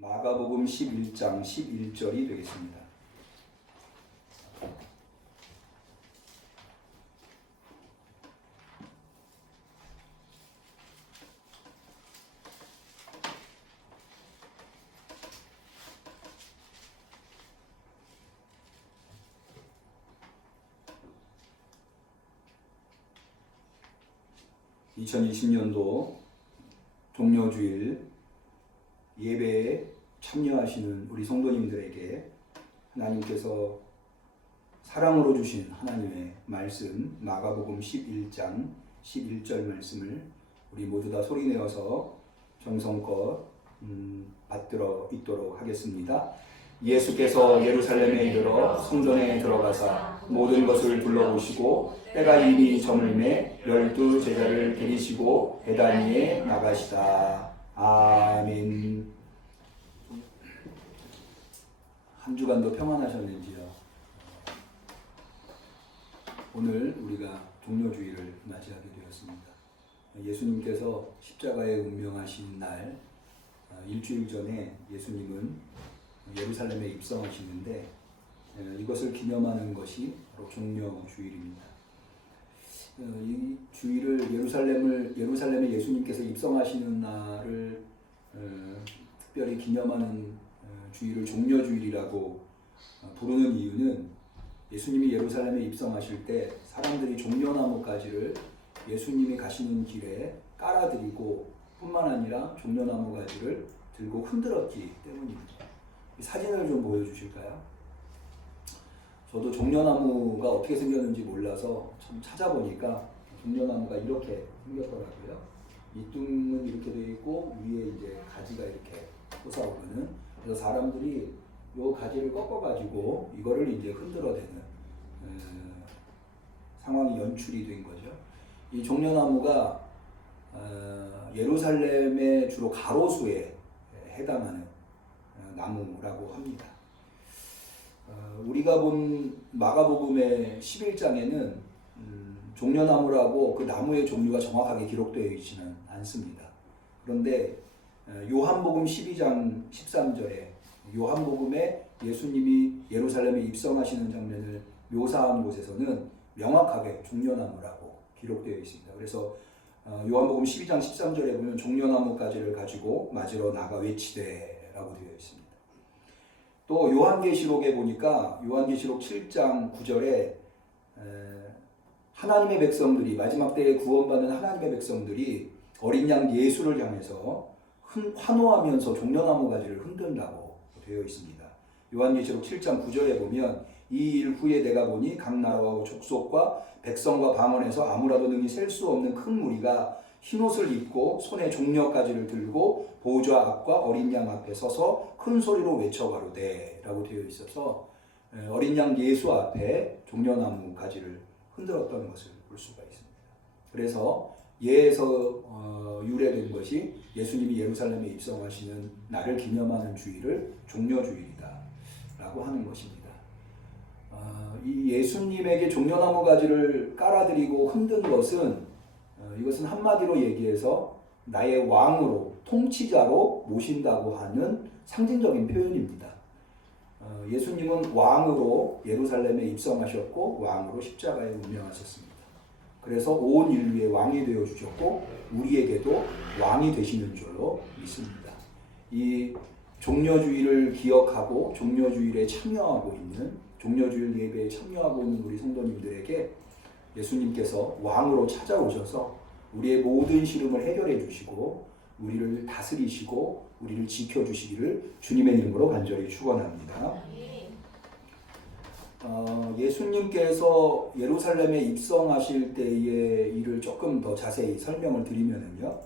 마가복음 11장 11절이 되겠습니다. (2020년도) 종료주일 예배에 참여하시는 우리 성도님들에게 하나님께서 사랑으로 주신 하나님의 말씀 마가복음 11장 11절 말씀을 우리 모두 다 소리내어서 정성껏 받들어 있도록 하겠습니다. 예수께서 예루살렘에 이르러 성전에 들어가사 모든 것을 둘러보시고 때가 이미 저물매 12 제자를 데리시고 베다니에 나가시다. 아멘. 한 주간도 평안하셨는지요? 오늘 우리가 종료주일을 맞이하게 되었습니다. 예수님께서 십자가에 운명하신 날 일주일 전에 예수님은 예루살렘에 입성하시는데 이것을 기념하는 것이 바로 종료주일입니다. 이 주일을 예루살렘에 예수님께서 입성하시는 날을 특별히 기념하는 주일을 종려주일이라고 부르는 이유는 예수님이 예루살렘에 입성하실 때 사람들이 종려나무 가지를 예수님이 가시는 길에 깔아드리고 뿐만 아니라 종려나무 가지를 들고 흔들었기 때문입니다. 이 사진을 좀 보여주실까요? 저도 종려나무가 어떻게 생겼는지 몰라서 좀 찾아보니까 종려나무가 이렇게 생겼더라고요. 밑둥은 이렇게 되어 있고 위에 이제 가지가 이렇게 솟아오르는. 그래서 사람들이 요 가지를 꺾어가지고 이거를 이제 흔들어대는 상황이 연출이 된 거죠. 이 종려나무가 예루살렘의 주로 가로수에 해당하는 나무라고 합니다. 우리가 본 마가복음의 11장에는 종려나무라고 그 나무의 종류가 정확하게 기록되어 있지는 않습니다. 그런데 요한복음 12장 13절에 요한복음에 예수님이 예루살렘에 입성하시는 장면을 묘사한 곳에서는 명확하게 종려나무라고 기록되어 있습니다. 그래서 요한복음 12장 13절에 보면 종려나무 가지를 가지고 맞으러 나가 외치되라고 되어 있습니다. 또 요한계시록에 보니까 요한계시록 7장 9절에 하나님의 백성들이 마지막 때에 구원받는 하나님의 백성들이 어린 양 예수를 향해서 환호하면서 종려나무 가지를 흔든다고 되어 있습니다. 요한계시록 7장 9절에 보면 이 일 후에 내가 보니 각 나라와 족속과 백성과 방언에서 아무라도 능히 셀 수 없는 큰 무리가 흰옷을 입고 손에 종려가지를 들고 보좌 앞과 어린 양 앞에 서서 큰 소리로 외쳐 가로되 라고 되어 있어서 어린 양 예수 앞에 종려나무 가지를 흔들었던 것을 볼 수가 있습니다. 그래서 예에서 유래된 것이 예수님이 예루살렘에 입성하시는 날을 기념하는 주일을 종려주일이다 라고 하는 것입니다. 이 예수님에게 종려나무 가지를 깔아드리고 흔든 것은 이것은 한마디로 얘기해서 나의 왕으로 통치자로 모신다고 하는 상징적인 표현입니다. 예수님은 왕으로 예루살렘에 입성하셨고 왕으로 십자가에 운명하셨습니다. 그래서 온 인류의 왕이 되어 주셨고 우리에게도 왕이 되시는 줄로 믿습니다. 이 종려주일을 기억하고 종려주일에 참여하고 있는 종려주일 예배에 참여하고 있는 우리 성도님들에게 예수님께서 왕으로 찾아오셔서 우리의 모든 시름을 해결해 주시고 우리를 다스리시고 우리를 지켜주시기를 주님의 이름으로 간절히 축원합니다. 예수님께서 예루살렘에 입성하실 때의 일을 조금 더 자세히 설명을 드리면요,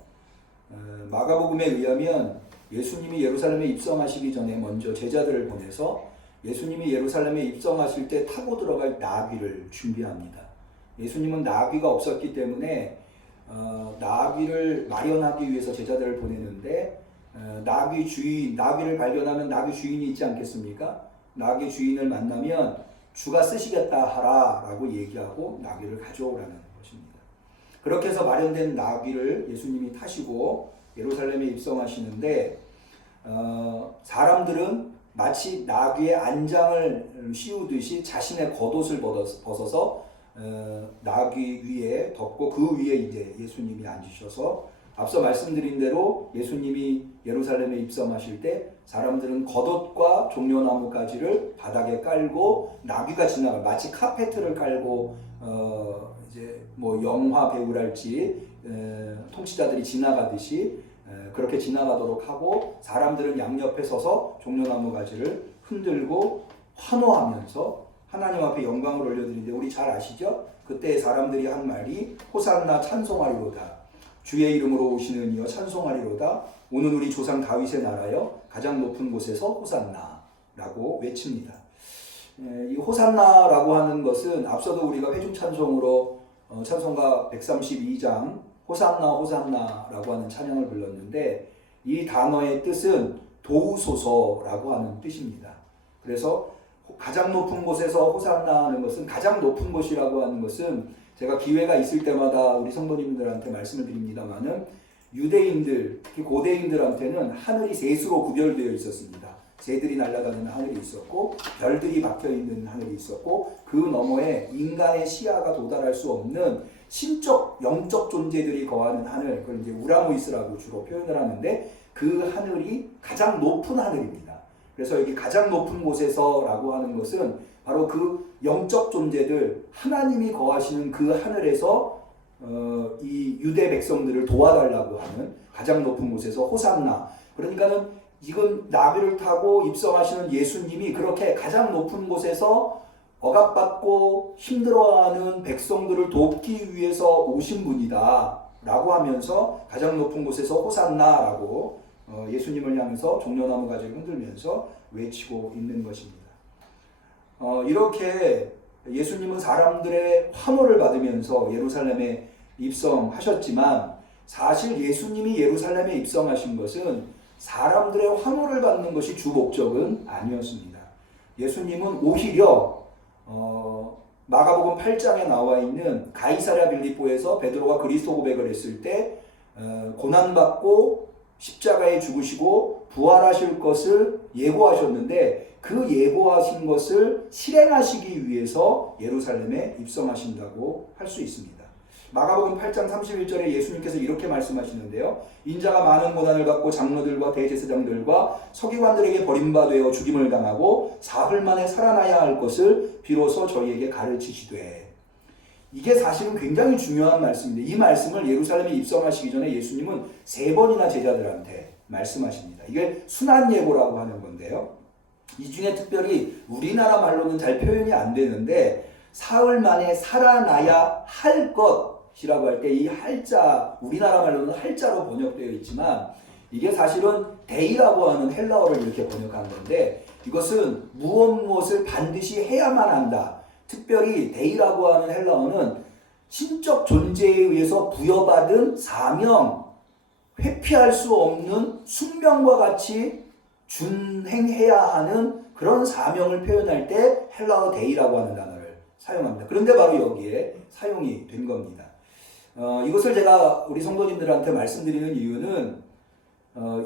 마가복음에 의하면 예수님이 예루살렘에 입성하시기 전에 먼저 제자들을 보내서 예수님이 예루살렘에 입성하실 때 타고 들어갈 나귀를 준비합니다. 예수님은 나귀가 없었기 때문에 나귀를 마련하기 위해서 제자들을 보내는데 나귀를 발견하면 나귀 주인이 있지 않겠습니까? 나귀 주인을 만나면 주가 쓰시겠다 하라 라고 얘기하고 나귀를 가져오라는 것입니다. 그렇게 해서 마련된 나귀를 예수님이 타시고 예루살렘에 입성하시는데 사람들은 마치 나귀의 안장을 씌우듯이 자신의 겉옷을 벗어서 나귀 위에 덮고 그 위에 이제 예수님이 앉으셔서 앞서 말씀드린 대로 예수님이 예루살렘에 입성하실 때 사람들은 겉옷과 종려나무 가지를 바닥에 깔고 나귀가 지나가 마치 카페트를 깔고 이제 뭐 영화 배우랄지 통치자들이 지나가듯이 그렇게 지나가도록 하고 사람들은 양옆에 서서 종려나무 가지를 흔들고 환호하면서 하나님 앞에 영광을 올려드리는데 우리 잘 아시죠? 그때 사람들이 한 말이 호산나 찬송하리로다. 주의 이름으로 오시는 이여 찬송하리로다. 오늘 우리 조상 다윗의 나라여 가장 높은 곳에서 호산나라고 외칩니다. 이 호산나라고 하는 것은 앞서도 우리가 회중 찬송으로 찬송가 132장 호산나 호산나라고 하는 찬양을 불렀는데 이 단어의 뜻은 도우소서라고 하는 뜻입니다. 그래서 가장 높은 곳에서 호산나 하는 것은 가장 높은 곳이라고 하는 것은 제가 기회가 있을 때마다 우리 성도님들한테 말씀을 드립니다만은 유대인들, 특히 고대인들한테는 하늘이 셋으로 구별되어 있었습니다. 새들이 날아가는 하늘이 있었고 별들이 박혀있는 하늘이 있었고 그 너머에 인간의 시야가 도달할 수 없는 신적, 영적 존재들이 거하는 하늘, 그걸 이제 우라무이스라고 주로 표현을 하는데 그 하늘이 가장 높은 하늘입니다. 그래서 여기 가장 높은 곳에서라고 하는 것은 바로 그 영적 존재들, 하나님이 거하시는 그 하늘에서 이 유대 백성들을 도와달라고 하는 가장 높은 곳에서 호산나. 그러니까는 이건 나귀를 타고 입성하시는 예수님이 그렇게 가장 높은 곳에서 억압받고 힘들어하는 백성들을 돕기 위해서 오신 분이다 라고 하면서 가장 높은 곳에서 호산나 라고 예수님을 향해서 종려나무 가지를 흔들면서 외치고 있는 것입니다. 이렇게 예수님은 사람들의 환호를 받으면서 예루살렘에 입성하셨지만 사실 예수님이 예루살렘에 입성하신 것은 사람들의 환호를 받는 것이 주 목적은 아니었습니다. 예수님은 오히려 마가복음 8장에 나와 있는 가이사랴 빌립보에서 베드로가 그리스도 고백을 했을 때 고난받고 십자가에 죽으시고 부활하실 것을 예고하셨는데 그 예고하신 것을 실행하시기 위해서 예루살렘에 입성하신다고 할 수 있습니다. 마가복음 8장 31절에 예수님께서 이렇게 말씀하시는데요. 인자가 많은 고난을 받고 장로들과 대제사장들과 서기관들에게 버림받아 죽임을 당하고 사흘 만에 살아나야 할 것을 비로소 저희에게 가르치시되. 이게 사실은 굉장히 중요한 말씀인데 이 말씀을 예루살렘에 입성하시기 전에 예수님은 3번이나 제자들한테 말씀하십니다. 이게 순환 예고라고 하는 건데요. 이 중에 특별히 우리나라 말로는 잘 표현이 안 되는데 사흘 만에 살아나야 할 것이라고 할 때 이 할자, 우리나라 말로는 할자로 번역되어 있지만 이게 사실은 데이라고 하는 헬라어를 이렇게 번역한 건데 이것은 무엇을 반드시 해야만 한다. 특별히 데이라고 하는 헬라어는 신적 존재에 의해서 부여받은 사명, 회피할 수 없는 숙명과 같이 준행해야 하는 그런 사명을 표현할 때 헬라어 데이라고 하는 단어를 사용합니다. 그런데 바로 여기에 사용이 된 겁니다. 이것을 제가 우리 성도님들한테 말씀드리는 이유는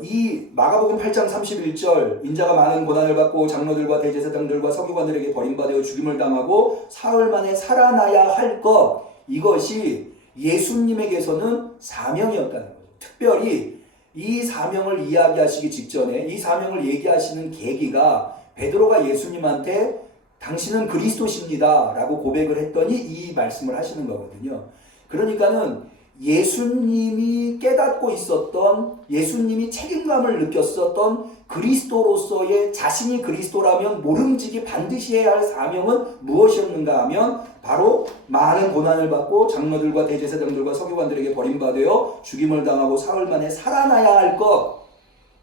이 마가복음 8장 31절 인자가 많은 고난을 받고 장로들과 대제사장들과 서기관들에게 버림받아 죽임을 당하고 사흘 만에 살아나야 할 것, 이것이 예수님에게서는 사명이었다는 거죠. 특별히 이 사명을 이야기하시기 직전에 이 사명을 얘기하시는 계기가 베드로가 예수님한테 당신은 그리스도십니다 라고 고백을 했더니 이 말씀을 하시는 거거든요. 그러니까는 예수님이 깨닫고 있었던, 예수님이 책임감을 느꼈었던 그리스도로서의 자신이 그리스도라면 모름지기 반드시 해야 할 사명은 무엇이었는가 하면 바로 많은 고난을 받고 장로들과 대제사장들과 서기관들에게 버림받아 죽임을 당하고 사흘 만에 살아나야 할 것,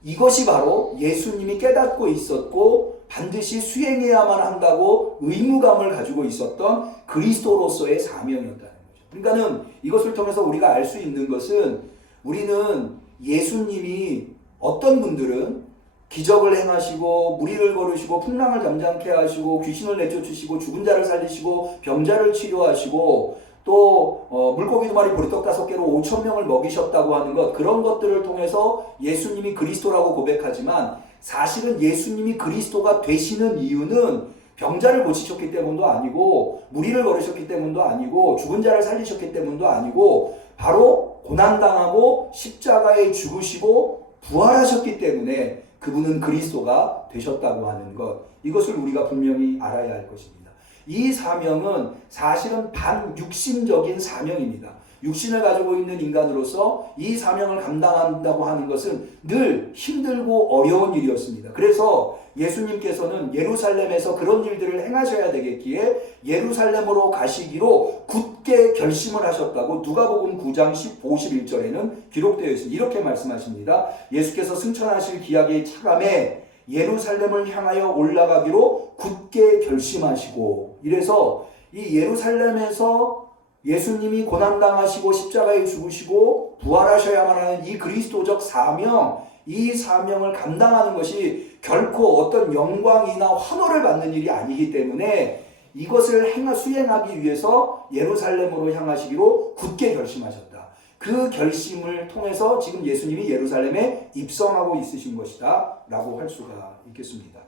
이것이 바로 예수님이 깨닫고 있었고 반드시 수행해야만 한다고 의무감을 가지고 있었던 그리스도로서의 사명이었다는 거죠. 그러니까는 이것을 통해서 우리가 알 수 있는 것은 우리는 예수님이 어떤 분들은 기적을 행하시고 무리를 거르시고 풍랑을 잠잠케 하시고 귀신을 내쫓으시고 죽은 자를 살리시고 병자를 치료하시고 또 물고기 2마리 보리떡 5개로 5천 명을 먹이셨다고 하는 것, 그런 것들을 통해서 예수님이 그리스도라고 고백하지만 사실은 예수님이 그리스도가 되시는 이유는 병자를 고치셨기 때문도 아니고 무리를 걸으셨기 때문도 아니고 죽은 자를 살리셨기 때문도 아니고 바로 고난당하고 십자가에 죽으시고 부활하셨기 때문에 그분은 그리스도가 되셨다고 하는 것, 이것을 우리가 분명히 알아야 할 것입니다. 이 사명은 사실은 반육신적인 사명입니다. 육신을 가지고 있는 인간으로서 이 사명을 감당한다고 하는 것은 늘 힘들고 어려운 일이었습니다. 그래서 예수님께서는 예루살렘에서 그런 일들을 행하셔야 되겠기에 예루살렘으로 가시기로 굳게 결심을 하셨다고 누가복음 9장 51절에는 기록되어 있습니다. 이렇게 말씀하십니다. 예수께서 승천하실 기약의 차감에 예루살렘을 향하여 올라가기로 굳게 결심하시고, 이래서 이 예루살렘에서 예수님이 고난당하시고 십자가에 죽으시고 부활하셔야만 하는 이 그리스도적 사명, 이 사명을 감당하는 것이 결코 어떤 영광이나 환호를 받는 일이 아니기 때문에 이것을 수행하기 위해서 예루살렘으로 향하시기로 굳게 결심하셨다. 그 결심을 통해서 지금 예수님이 예루살렘에 입성하고 있으신 것이다 라고 할 수가 있겠습니다.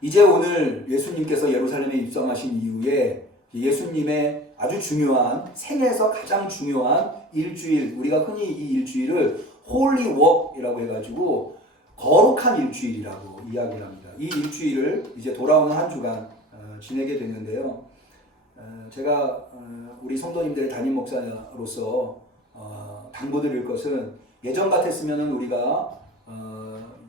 이제 오늘 예수님께서 예루살렘에 입성하신 이후에 예수님의 아주 중요한, 생에서 가장 중요한 일주일, 우리가 흔히 이 일주일을 홀리 웍이라고 해가지고 거룩한 일주일이라고 이야기를 합니다. 이 일주일을 이제 돌아오는 한 주간 지내게 됐는데요. 제가 우리 성도님들의 담임 목사로서 당부드릴 것은, 예전 같았으면 우리가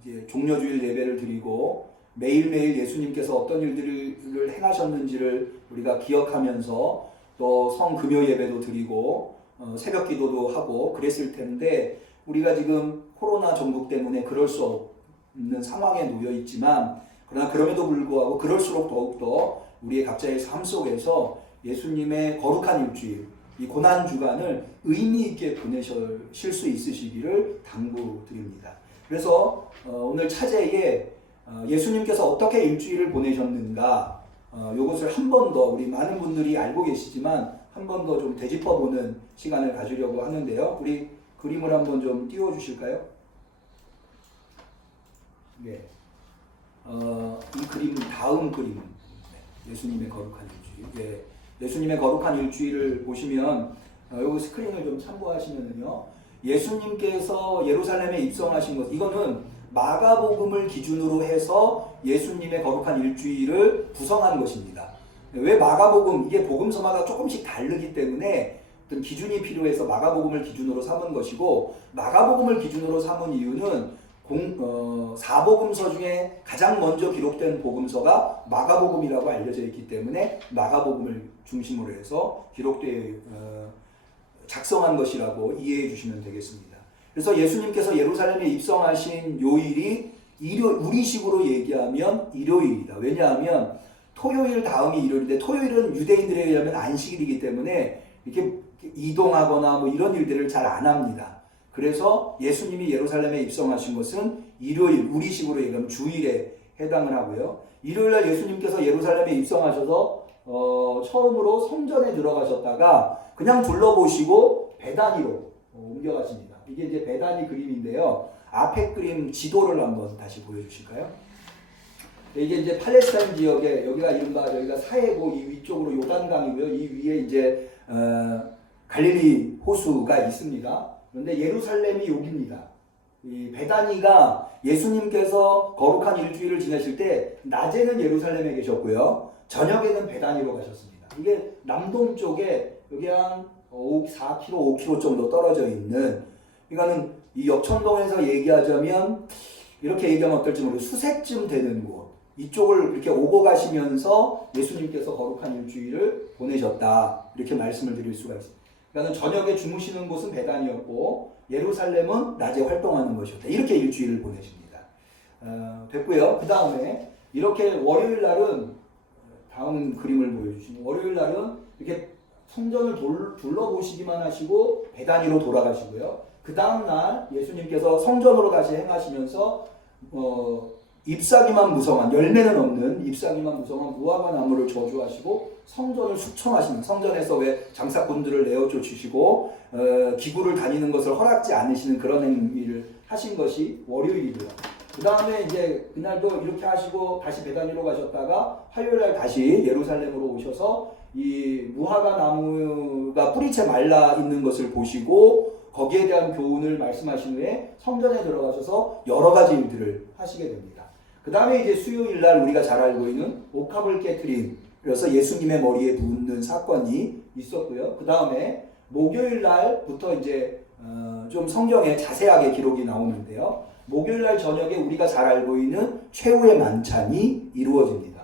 이제 종려주일 예배를 드리고 매일매일 예수님께서 어떤 일들을 행하셨는지를 우리가 기억하면서 또 성금요 예배도 드리고 새벽 기도도 하고 그랬을 텐데, 우리가 지금 코로나 전국 때문에 그럴 수 없는 상황에 놓여 있지만, 그러나 그럼에도 불구하고 그럴수록 더욱더 우리의 각자의 삶 속에서 예수님의 거룩한 일주일, 이 고난주간을 의미 있게 보내실 수 있으시기를 당부드립니다. 그래서 오늘 차제에 예수님께서 어떻게 일주일을 보내셨는가, 이것을 한 번 더, 우리 많은 분들이 알고 계시지만 한 번 더 좀 되짚어보는 시간을 가지려고 하는데요. 우리 그림을 한번 좀 띄워주실까요? 네. 이 그림, 다음 그림은 예수님의 거룩한 일주일. 네. 예수님의 거룩한 일주일을 보시면 여기 스크린을 좀 참고하시면은요, 예수님께서 예루살렘에 입성하신 것, 이거는 마가복음을 기준으로 해서 예수님의 거룩한 일주일을 구성한 것입니다. 왜 마가복음, 이게 복음서마다 조금씩 다르기 때문에 어떤 기준이 필요해서 마가복음을 기준으로 삼은 것이고, 마가복음을 기준으로 삼은 이유는 사복음서 중에 가장 먼저 기록된 복음서가 마가복음이라고 알려져 있기 때문에 마가복음을 중심으로 해서 작성한 것이라고 이해해 주시면 되겠습니다. 그래서 예수님께서 예루살렘에 입성하신 요일이 우리식으로 얘기하면 일요일이다. 왜냐하면 토요일 다음이 일요일인데, 토요일은 유대인들에 의하면 안식일이기 때문에 이렇게 이동하거나 뭐 이런 일들을 잘 안 합니다. 그래서 예수님이 예루살렘에 입성하신 것은 일요일, 우리식으로 얘기하면 주일에 해당을 하고요. 일요일날 예수님께서 예루살렘에 입성하셔서 처음으로 성전에 들어가셨다가 그냥 둘러보시고 베다니로 옮겨가십니다. 이게 이제 베다니 그림인데요. 앞에 그림 지도를 한번 다시 보여주실까요? 이게 이제 팔레스타인 지역에, 여기가 이른바 여기가 사해고, 이 위쪽으로 요단강이고요. 이 위에 이제 갈릴리 호수가 있습니다. 그런데 예루살렘이 여기입니다. 이 베다니가 예수님께서 거룩한 일주일을 지내실 때 낮에는 예루살렘에 계셨고요, 저녁에는 베다니로 가셨습니다. 이게 남동쪽에 여기 한 4km, 5km 정도 떨어져 있는, 그러니까는 이 역천동에서 얘기하자면 이렇게 얘기하면 어떨지 모르겠어요. 수색쯤 되는 곳, 이쪽을 이렇게 오고 가시면서 예수님께서 거룩한 일주일을 보내셨다, 이렇게 말씀을 드릴 수가 있습니다. 그러니까 저녁에 주무시는 곳은 베단이었고 예루살렘은 낮에 활동하는 것이었다, 이렇게 일주일을 보내십니다. 됐고요. 그 다음에 이렇게 월요일 날은, 다음 그림을 보여주시면, 월요일 날은 이렇게 성전을 둘러보시기만 하시고 베다니로 돌아가시고요. 그 다음 날 예수님께서 성전으로 다시 행하시면서 잎사귀만 무성한, 열매는 없는 잎사귀만 무성한 무화과 나무를 저주하시고 성전을 숙청하시는, 성전에서 왜 장사꾼들을 내어 쫓으시고 기구를 다니는 것을 허락지 않으시는 그런 행위를 하신 것이 월요일이고요. 그 다음에 이제 그날도 이렇게 하시고 다시 베다니로 가셨다가 화요일날 다시 예루살렘으로 오셔서 이 무화과 나무가 뿌리채 말라 있는 것을 보시고 거기에 대한 교훈을 말씀하신 후에 성전에 들어가셔서 여러 가지 일들을 하시게 됩니다. 그 다음에 이제 수요일날 우리가 잘 알고 있는 옥합을 깨트린, 그래서 예수님의 머리에 붓는 사건이 있었고요. 그 다음에 목요일날부터 이제 좀 성경에 자세하게 기록이 나오는데요. 목요일날 저녁에 우리가 잘 알고 있는 최후의 만찬이 이루어집니다.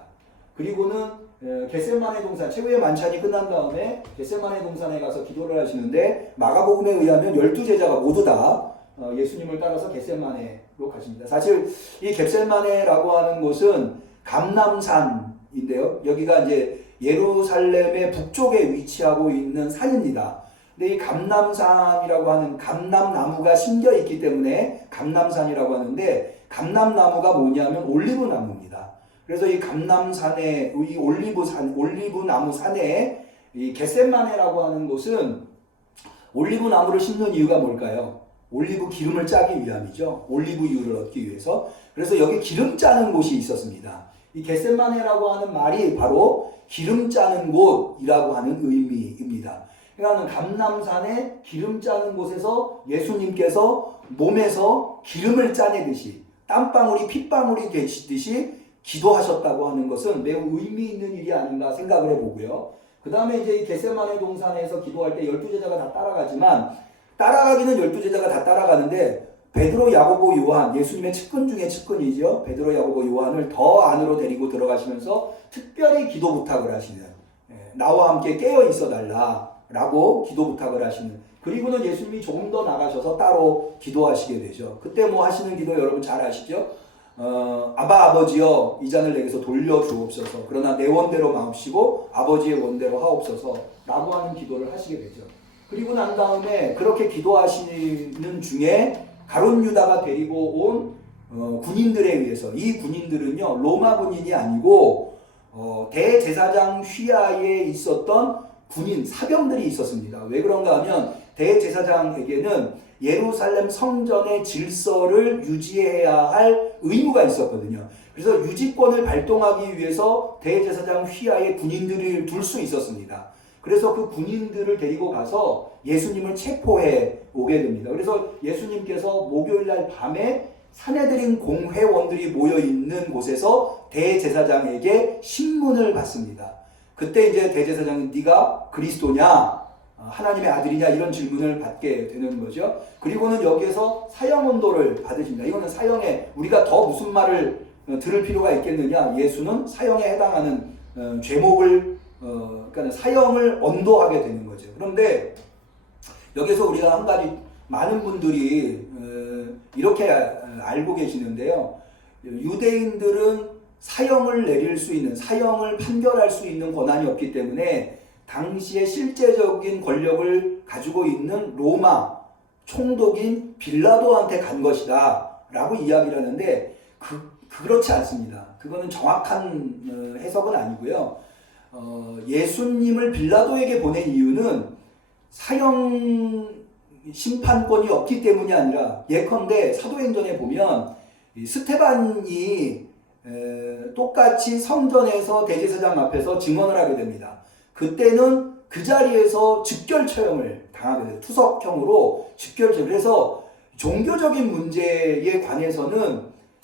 그리고는 겟세마네 동산, 최후의 만찬이 끝난 다음에 겟세마네 동산에 가서 기도를 하시는데 마가복음에 의하면 12제자가 모두 다 예수님을 따라서 겟세마네로 가십니다. 사실 이 겟세마네라고 하는 곳은 감람산인데요. 여기가 이제 예루살렘의 북쪽에 위치하고 있는 산입니다. 근데 이 감람산이라고 하는 감람나무가 심겨 있기 때문에 감람산이라고 하는데, 감람나무가 뭐냐면 올리브나무입니다. 그래서 이 감람산에, 이 올리브나무 산에 이 겟세마네라고 하는 곳은 올리브나무를 심는 이유가 뭘까요? 올리브 기름을 짜기 위함이죠. 올리브유를 얻기 위해서. 그래서 여기 기름 짜는 곳이 있었습니다. 이 겟세마네라고 하는 말이 바로 기름 짜는 곳이라고 하는 의미입니다. 그러니까 감람산에 기름 짜는 곳에서 예수님께서 몸에서 기름을 짜내듯이 땀방울이 핏방울이 되시듯이 기도하셨다고 하는 것은 매우 의미 있는 일이 아닌가 생각을 해보고요. 그 다음에 이제 이 겟세마네 동산에서 기도할 때 12제자가 다 따라가지만, 따라가기는 12제자가 다 따라가는데 베드로, 야고보, 요한, 예수님의 측근 중에 측근이죠. 베드로, 야고보, 요한을 더 안으로 데리고 들어가시면서 특별히 기도 부탁을 하시는, 나와 함께 깨어 있어 달라라고 기도 부탁을 하시는, 그리고는 예수님이 조금 더 나가셔서 따로 기도하시게 되죠. 그때 뭐 하시는 기도 여러분 잘 아시죠? 아바 아버지여 이 잔을 내게서 돌려주옵소서, 그러나 내 원대로 마옵시고 아버지의 원대로 하옵소서 라고 하는 기도를 하시게 되죠. 그리고 난 다음에 그렇게 기도하시는 중에 가룟 유다가 데리고 온 군인들에 의해서, 이 군인들은요 로마 군인이 아니고 대제사장 휘하에 있었던 군인 사병들이 있었습니다. 왜 그런가 하면 대제사장에게는 예루살렘 성전의 질서를 유지해야 할 의무가 있었거든요. 그래서 유지권을 발동하기 위해서 대제사장 휘하에 군인들을 둘 수 있었습니다. 그래서 그 군인들을 데리고 가서 예수님을 체포해 오게 됩니다. 그래서 예수님께서 목요일날 밤에 산헤드린 공회원들이 모여 있는 곳에서 대제사장에게 신문을 받습니다. 그때 이제 대제사장은 네가 그리스도냐, 하나님의 아들이냐, 이런 질문을 받게 되는 거죠. 그리고는 여기에서 사형 언도를 받으십니다. 이거는 사형에, 우리가 더 무슨 말을 들을 필요가 있겠느냐, 예수는 사형에 해당하는 죄목을 그러니까 사형을 언도하게 되는 거죠. 그런데 여기서 우리가 한 가지, 많은 분들이 이렇게 알고 계시는데요. 유대인들은 사형을 내릴 수 있는, 사형을 판결할 수 있는 권한이 없기 때문에 당시에 실제적인 권력을 가지고 있는 로마 총독인 빌라도한테 간 것이다 라고 이야기를 하는데, 그렇지 않습니다. 그거는 정확한 해석은 아니고요. 예수님을 빌라도에게 보낸 이유는 사형 심판권이 없기 때문이 아니라, 예컨대 사도행전에 보면 스테반이 똑같이 성전에서 대제사장 앞에서 증언을 하게 됩니다. 그때는 그 자리에서 즉결 처형을 당하게 돼요. 투석형으로 즉결 처형. 그래서 종교적인 문제에 관해서는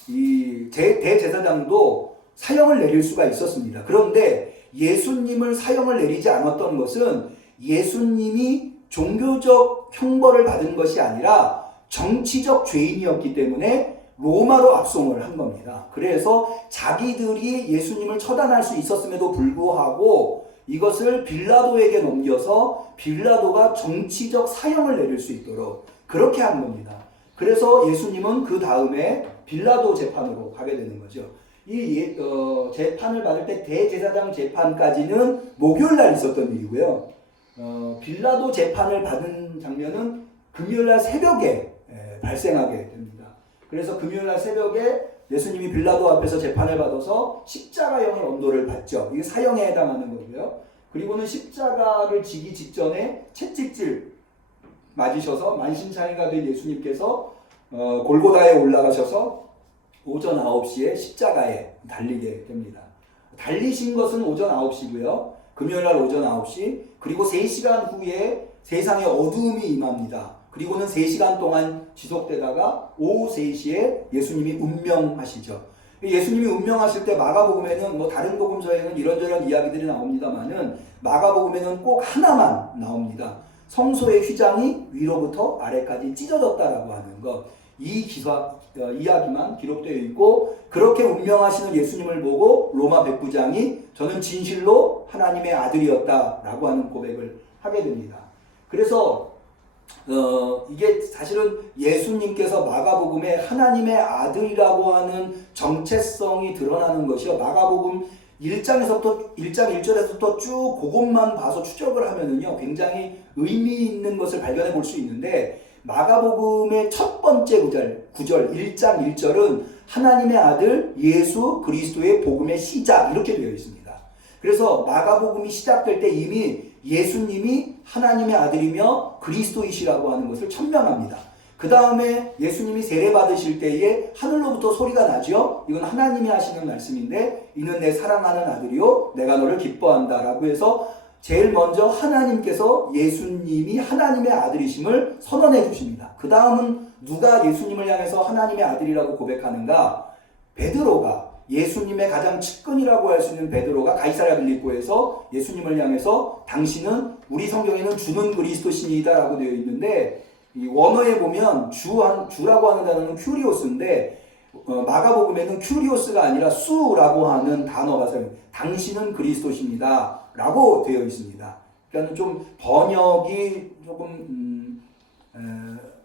이 대제사장도 사형을 내릴 수가 있었습니다. 그런데 예수님을 사형을 내리지 않았던 것은 예수님이 종교적 형벌을 받은 것이 아니라 정치적 죄인이었기 때문에 로마로 압송을 한 겁니다. 그래서 자기들이 예수님을 처단할 수 있었음에도 불구하고 이것을 빌라도에게 넘겨서 빌라도가 정치적 사형을 내릴 수 있도록 그렇게 한 겁니다. 그래서 예수님은 그 다음에 빌라도 재판으로 가게 되는 거죠. 이 재판을 받을 때 대제사장 재판까지는 목요일날 있었던 일이고요. 빌라도 재판을 받은 장면은 금요일날 새벽에 발생하게 됩니다. 그래서 금요일날 새벽에 예수님이 빌라도 앞에서 재판을 받아서 십자가형의 언도를 받죠. 이게 사형에 해당하는 거고요. 그리고는 십자가를 지기 직전에 채찍질 맞으셔서 만신창이가 된 예수님께서 골고다에 올라가셔서 오전 9시에 십자가에 달리게 됩니다. 달리신 것은 오전 9시고요. 금요일날 오전 9시, 그리고 3시간 후에 세상에 어두움이 임합니다. 그리고는 3시간 동안 지속되다가 오후 3시에 예수님이 운명하시죠. 예수님이 운명하실 때 마가복음에는 뭐 다른 복음서에는 이런저런 이야기들이 나옵니다만은 마가복음에는 꼭 하나만 나옵니다. 성소의 휘장이 위로부터 아래까지 찢어졌다라고 하는 것. 이 이야기만 기록되어 있고, 그렇게 운명하시는 예수님을 보고 로마 백부장이 저는 진실로 하나님의 아들이었다라고 하는 고백을 하게 됩니다. 그래서 이게 사실은 예수님께서 마가복음에 하나님의 아들이라고 하는 정체성이 드러나는 것이요. 마가복음 1장 1절에서부터 쭉 그것만 봐서 추적을 하면은요, 굉장히 의미 있는 것을 발견해 볼 수 있는데, 마가복음의 첫 번째 구절 1장 1절은 하나님의 아들 예수 그리스도의 복음의 시작, 이렇게 되어 있습니다. 그래서 마가복음이 시작될 때 이미 예수님이 하나님의 아들이며 그리스도이시라고 하는 것을 천명합니다. 그 다음에 예수님이 세례 받으실 때에 하늘로부터 소리가 나죠. 이건 하나님이 하시는 말씀인데, 이는 내 사랑하는 아들이요 내가 너를 기뻐한다 라고 해서 제일 먼저 하나님께서 예수님이 하나님의 아들이심을 선언해 주십니다. 그 다음은 누가 예수님을 향해서 하나님의 아들이라고 고백하는가? 베드로가, 예수님의 가장 측근이라고 할 수 있는 베드로가 가이사랴 빌립보에서 예수님을 향해서 당신은, 우리 성경에는 주는 그리스도시니이다 라고 되어 있는데, 이 원어에 보면 주라고 하는 단어는 큐리오스인데, 마가복음에는 큐리오스가 아니라 수라고 하는 단어가 사용됩니다. 당신은 그리스도십니다 라고 되어 있습니다. 그러니까 좀 번역이 조금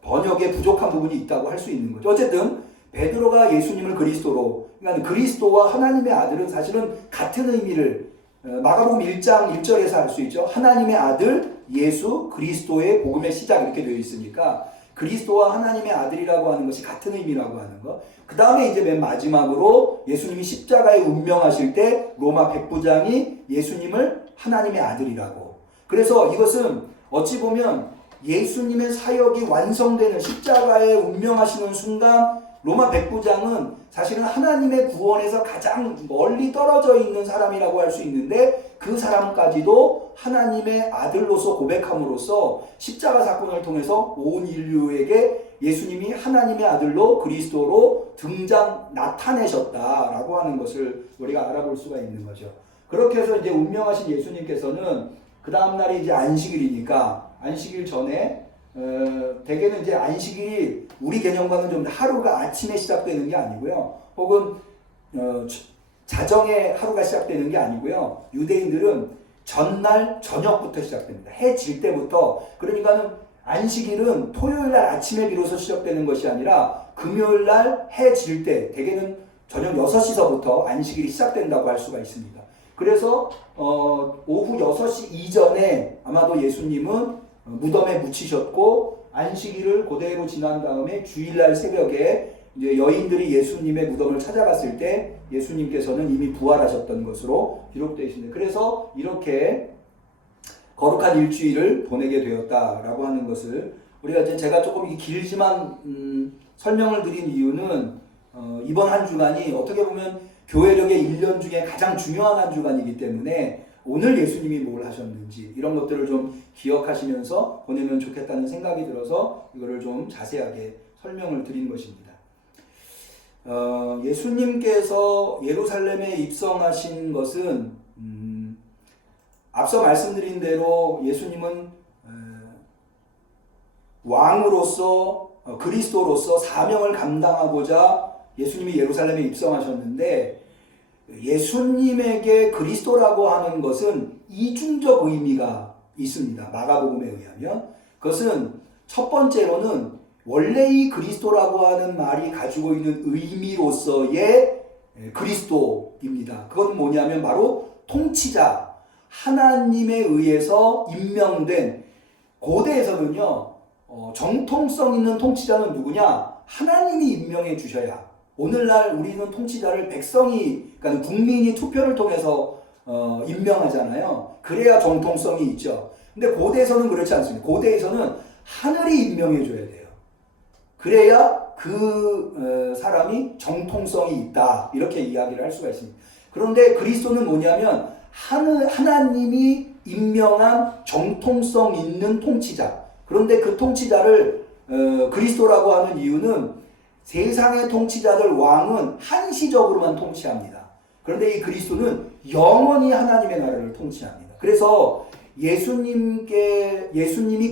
번역에 부족한 부분이 있다고 할 수 있는 거죠. 어쨌든 베드로가 예수님을 그리스도로, 그러니까 그리스도와 하나님의 아들은 사실은 같은 의미를 마가복음 1장 1절에서 알 수 있죠. 하나님의 아들 예수 그리스도의 복음의 시작, 이렇게 되어 있으니까 그리스도와 하나님의 아들이라고 하는 것이 같은 의미라고 하는 것. 그 다음에 이제 맨 마지막으로 예수님이 십자가에 운명하실 때 로마 백부장이 예수님을 하나님의 아들이라고. 그래서 이것은 어찌 보면 예수님의 사역이 완성되는, 십자가에 운명하시는 순간 로마 백부장은 사실은 하나님의 구원에서 가장 멀리 떨어져 있는 사람이라고 할 수 있는데, 그 사람까지도 하나님의 아들로서 고백함으로써 십자가 사건을 통해서 온 인류에게 예수님이 하나님의 아들로 그리스도로 나타내셨다라고 하는 것을 우리가 알아볼 수가 있는 거죠. 그렇게 해서 이제 운명하신 예수님께서는 그 다음날이 이제 안식일이니까, 안식일 전에 대개는 이제 안식일이 우리 개념과는 좀 하루가 아침에 시작되는 게 아니고요, 혹은 자정에 하루가 시작되는 게 아니고요, 유대인들은 전날 저녁부터 시작됩니다. 해 질 때부터. 그러니까는 안식일은 토요일날 아침에 비로소 시작되는 것이 아니라 금요일날 해 질 때, 대개는 저녁 6시서부터 안식일이 시작된다고 할 수가 있습니다. 그래서 오후 6시 이전에 아마도 예수님은 무덤에 묻히셨고, 안식일을 그대로 지난 다음에 주일날 새벽에 이제 여인들이 예수님의 무덤을 찾아갔을 때 예수님께서는 이미 부활하셨던 것으로 기록되어 있습니다. 그래서 이렇게 거룩한 일주일을 보내게 되었다라고 하는 것을, 우리가 이제 제가 조금 길지만 설명을 드린 이유는 이번 한 주간이 어떻게 보면 교회력의 1년 중에 가장 중요한 한 주간이기 때문에 오늘 예수님이 뭘 하셨는지 이런 것들을 좀 기억하시면서 보내면 좋겠다는 생각이 들어서 이거를 좀 자세하게 설명을 드린 것입니다. 예수님께서 예루살렘에 입성하신 것은 앞서 말씀드린 대로 예수님은 왕으로서, 그리스도로서 사명을 감당하고자 예수님이 예루살렘에 입성하셨는데, 예수님에게 그리스도라고 하는 것은 이중적 의미가 있습니다. 마가복음에 의하면. 그것은 첫 번째로는 원래 이 그리스도라고 하는 말이 가지고 있는 의미로서의 그리스도입니다. 그건 뭐냐면 바로 통치자, 하나님에 의해서 임명된, 고대에서는요 정통성 있는 통치자는 누구냐? 하나님이 임명해 주셔야 오늘날 우리는 통치자를 백성이, 그러니까 국민이 투표를 통해서 임명하잖아요. 그래야 정통성이 있죠. 근데 고대에서는 그렇지 않습니다. 고대에서는 하늘이 임명해줘야 돼요. 그래야 그 사람이 정통성이 있다, 이렇게 이야기를 할 수가 있습니다. 그런데 그리스도는 뭐냐면 하나님이 임명한 정통성 있는 통치자. 그런데 그 통치자를 그리스도라고 하는 이유는 세상의 통치자들, 왕은 한시적으로만 통치합니다. 그런데 이 그리스도는 영원히 하나님의 나라를 통치합니다. 그래서 예수님이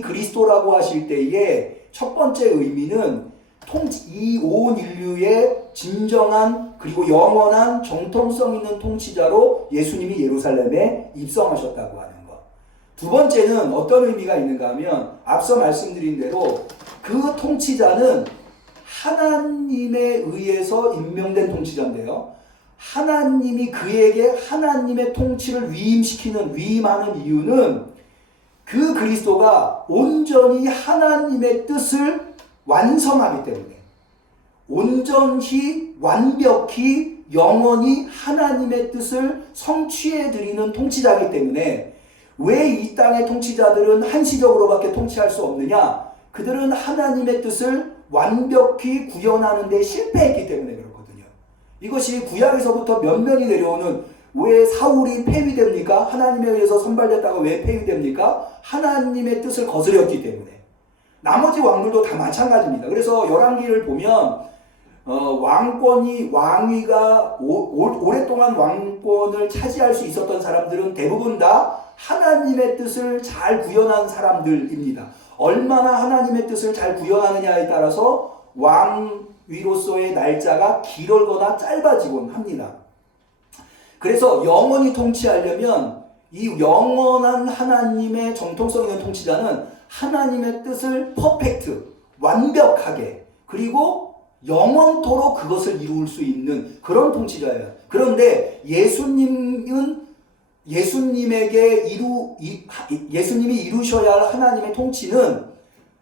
그리스도라고 하실 때의 첫 번째 의미는 이 온 인류의 진정한 그리고 영원한 정통성 있는 통치자로 예수님이 예루살렘에 입성하셨다고 하는 것. 두 번째는 어떤 의미가 있는가 하면 앞서 말씀드린 대로 그 통치자는 하나님에 의해서 임명된 통치자인데요. 하나님이 그에게 하나님의 통치를 위임하는 이유는 그 그리스도가 온전히 하나님의 뜻을 완성하기 때문에, 온전히 완벽히 영원히 하나님의 뜻을 성취해 드리는 통치자이기 때문에, 왜 이 땅의 통치자들은 한시적으로밖에 통치할 수 없느냐? 그들은 하나님의 뜻을 완벽히 구현하는 데 실패했기 때문에 그렇거든요. 이것이 구약에서부터 면면이 내려오는, 왜 사울이 폐위됩니까? 하나님에 의해서 선발됐다가 왜 폐위됩니까? 하나님의 뜻을 거스렸기 때문에. 나머지 왕들도 다 마찬가지입니다. 그래서 열왕기를 보면 왕위가 오랫동안 왕권을 차지할 수 있었던 사람들은 대부분 다 하나님의 뜻을 잘 구현한 사람들입니다. 얼마나 하나님의 뜻을 잘 구현하느냐에 따라서 왕위로서의 날짜가 길어거나 짧아지곤 합니다. 그래서 영원히 통치하려면 이 영원한 하나님의 정통성 있는 통치자는 하나님의 뜻을 퍼펙트, 완벽하게, 그리고 영원토록 그것을 이룰 수 있는 그런 통치자예요. 그런데 예수님이 이루셔야 할 하나님의 통치는,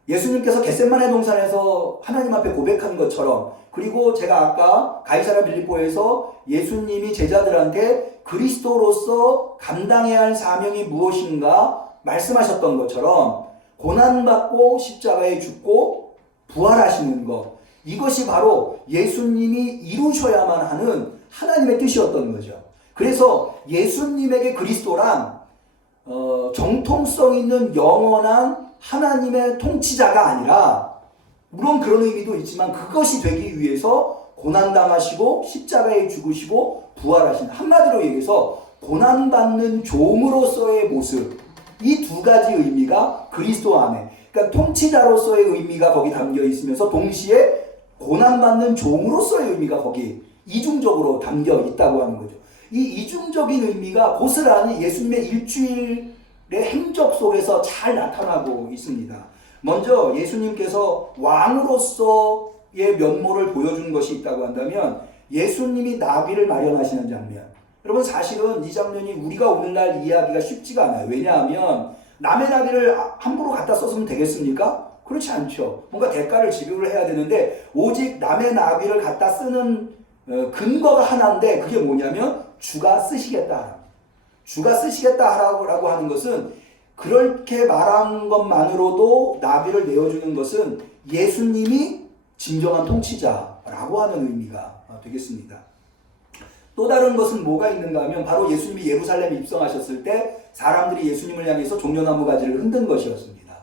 예수님께서 겟세마네 동산에서 하나님 앞에 고백한 것처럼, 그리고 제가 아까 가이사랴 빌립보에서 예수님이 제자들한테 그리스도로서 감당해야 할 사명이 무엇인가 말씀하셨던 것처럼 고난받고 십자가에 죽고 부활하시는 것, 이것이 바로 예수님이 이루셔야만 하는 하나님의 뜻이었던 거죠. 그래서 예수님에게 그리스도란 정통성 있는 영원한 하나님의 통치자가 아니라, 물론 그런 의미도 있지만 그것이 되기 위해서 고난당하시고 십자가에 죽으시고 부활하신, 한마디로 얘기해서 고난받는 종으로서의 모습, 이 두 가지 의미가 그리스도 안에, 그러니까 통치자로서의 의미가 거기 담겨 있으면서 동시에 고난받는 종으로서의 의미가 거기 이중적으로 담겨 있다고 하는 거죠. 이 이중적인 의미가 고스란히 예수님의 일주일의 행적 속에서 잘 나타나고 있습니다. 먼저 예수님께서 왕으로서의 면모를 보여준 것이 있다고 한다면 예수님이 나귀를 마련하시는 장면. 여러분, 사실은 이 장면이 우리가 오늘날 이해하기가 쉽지가 않아요. 왜냐하면 남의 나귀를 함부로 갖다 썼으면 되겠습니까? 그렇지 않죠. 뭔가 대가를 지불을 해야 되는데, 오직 남의 나귀를 갖다 쓰는 근거가 하나인데, 그게 뭐냐면 주가 쓰시겠다. 주가 쓰시겠다라고 하는 것은, 그렇게 말한 것만으로도 나귀를 내어주는 것은 예수님이 진정한 통치자라고 하는 의미가 되겠습니다. 또 다른 것은 뭐가 있는가 하면 바로 예수님이 예루살렘에 입성하셨을 때 사람들이 예수님을 향해서 종려나무 가지를 흔든 것이었습니다.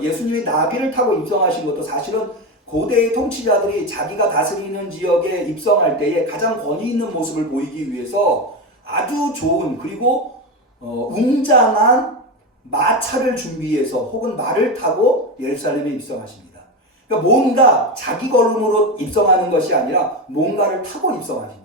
예수님이 나귀를 타고 입성하신 것도 사실은 고대의 통치자들이 자기가 다스리는 지역에 입성할 때에 가장 권위 있는 모습을 보이기 위해서 아주 좋은, 그리고 웅장한 마차를 준비해서 혹은 말을 타고 예루살렘에 입성하십니다. 그러니까 뭔가 자기 걸음으로 입성하는 것이 아니라 뭔가를 타고 입성하십니다.